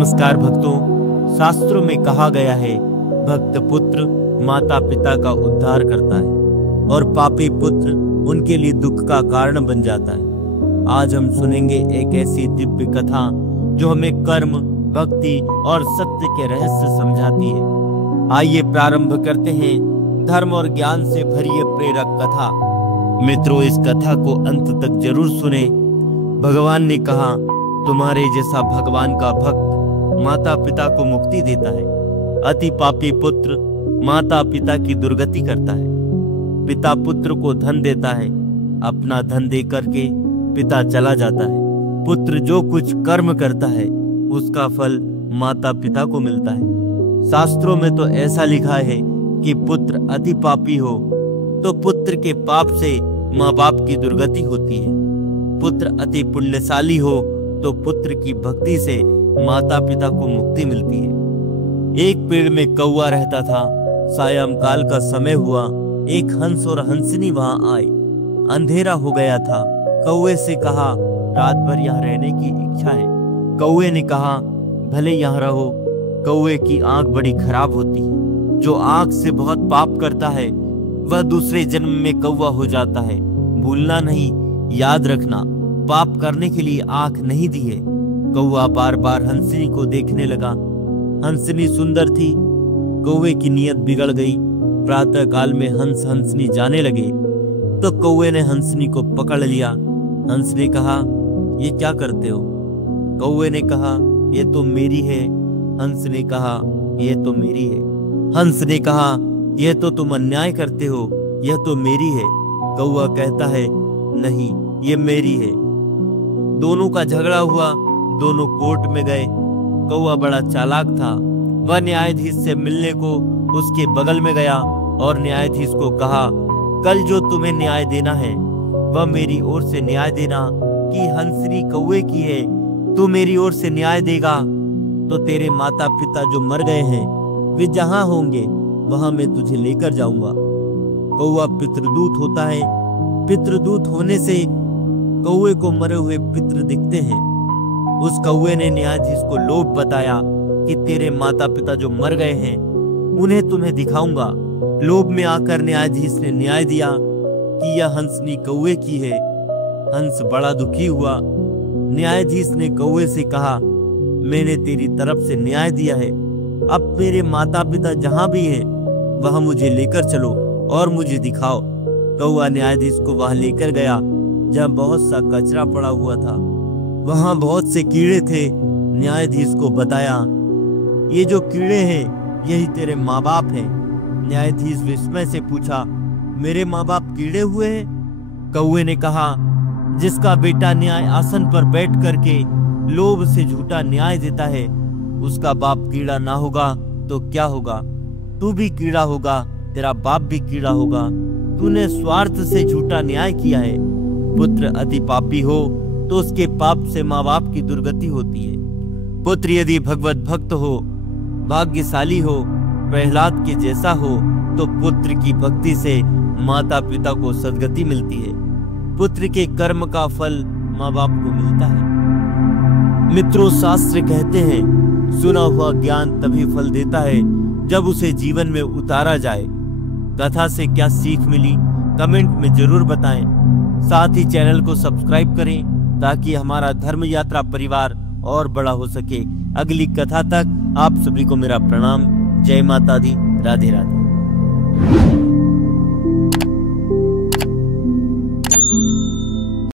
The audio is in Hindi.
नमस्कार भक्तों, शास्त्रों में कहा गया है भक्त पुत्र माता पिता का उद्धार करता है और पापी पुत्र उनके लिए दुख का कारण बन जाता है। आज हम सुनेंगे एक ऐसी दिव्य कथा जो हमें कर्म, भक्ति और सत्य के रहस्य समझाती है। आइए प्रारंभ करते हैं धर्म और ज्ञान से भरी ये प्रेरक कथा। मित्रों, इस कथा को अंत तक जरूर सुने। भगवान ने कहा, तुम्हारे जैसा भगवान का भक्त माता पिता को मुक्ति देता है। अति पापी पुत्र माता पिता की दुर्गति करता है। पिता पुत्र को धन देता है, अपना धन दे करके पिता चला जाता है। पुत्र जो कुछ कर्म करता है उसका फल माता पिता को मिलता है। शास्त्रों में तो ऐसा लिखा है कि पुत्र अति पापी हो तो पुत्र के पाप से माँ बाप की दुर्गति होती है। पुत्र अति पुण्यशाली हो तो पुत्र की भक्ति से माता पिता को मुक्ति मिलती है। एक पेड़ में कौवा रहता था। सायंकाल का समय हुआ, एक हंस और हंसनी वहां आए। अंधेरा हो गया था। कौवे से कहा, रात भर यहाँ रहने की इच्छा है। कौवे ने कहा, भले यहाँ रहो। कौवे की आंख बड़ी खराब होती है। जो आंख से बहुत पाप करता है वह दूसरे जन्म में कौवा हो जाता है। भूलना नहीं, याद रखना, पाप करने के लिए आंख नहीं दी है। कौवा बार बार हंसनी को देखने लगा। हंसनी सुंदर थी। कौवे की नियत बिगड़ गई। प्रातः काल में हंस हंसनी जाने लगे तो कौवे ने हंसनी को पकड़ लिया। हंस ने कहा, ये क्या करते हो? कौवे ने कहा, ये तो मेरी है। हंस ने कहा, ये तो मेरी है। हंस ने कहा, यह तो तुम अन्याय करते हो, यह तो मेरी है। कौवा कहता है, नहीं, ये मेरी है। दोनों का झगड़ा हुआ। दोनों कोर्ट में गए। कौवा बड़ा चालाक था। वह न्यायाधीश से मिलने को उसके बगल में गया और न्यायाधीश को कहा, कल जो तुम्हें न्याय देना है वह मेरी ओर से न्याय देना कि हंसनी कौवे की है। तू मेरी ओर से न्याय देगा तो तेरे माता पिता जो मर गए हैं वे जहां होंगे वहां मैं तुझे लेकर जाऊंगा। कौवा पितृदूत होता है। पितृदूत होने से कौवे को मरे हुए पितृ दिखते हैं। उस कौवे ने न्यायाधीश को लोभ बताया कि तेरे माता पिता जो मर गए हैं उन्हें तुम्हें दिखाऊंगा। लोभ में आकर न्यायाधीश ने न्याय दिया कि यह हंसनी कौवे की है। हंस बड़ा दुखी हुआ। न्यायाधीश ने कौवे से कहा, मैंने तेरी तरफ से न्याय दिया है। अब मेरे माता पिता जहां भी हैं वहां मुझे लेकर चलो और मुझे दिखाओ। कौवा न्यायाधीश को वहां लेकर गया जहां बहुत सा कचरा पड़ा हुआ था। वहां बहुत से कीड़े थे। न्यायाधीश को बताया, ये जो कीड़े हैं यही तेरे माँ बाप हैं। न्यायाधीश विस्मय से पूछा, मेरे माँ बाप कीड़े हुए हैं? कौवे ने कहा, जिसका बेटा न्याय आसन पर बैठ करके लोभ से झूठा न्याय देता है उसका बाप कीड़ा ना होगा तो क्या होगा? तू भी कीड़ा होगा, तेरा बाप भी कीड़ा होगा। तूने स्वार्थ से झूठा न्याय किया है। पुत्र अति पापी हो तो उसके पाप से माँ बाप की दुर्गति होती है। पुत्र यदि भगवत भक्त हो, भाग्यशाली हो, प्रहलाद के जैसा हो तो पुत्र की भक्ति से माता पिता को सद्गति मिलती है। पुत्र के कर्म का फल माँ बाप को मिलता है। मित्रों, शास्त्र कहते हैं सुना हुआ ज्ञान तभी फल देता है जब उसे जीवन में उतारा जाए। कथा से क्या सीख मिली कमेंट में जरूर बताएं। साथ ही चैनल को सब्सक्राइब करें ताकि हमारा धर्म यात्रा परिवार और बड़ा हो सके। अगली कथा तक आप सभी को मेरा प्रणाम। जय माता दी। राधे राधे।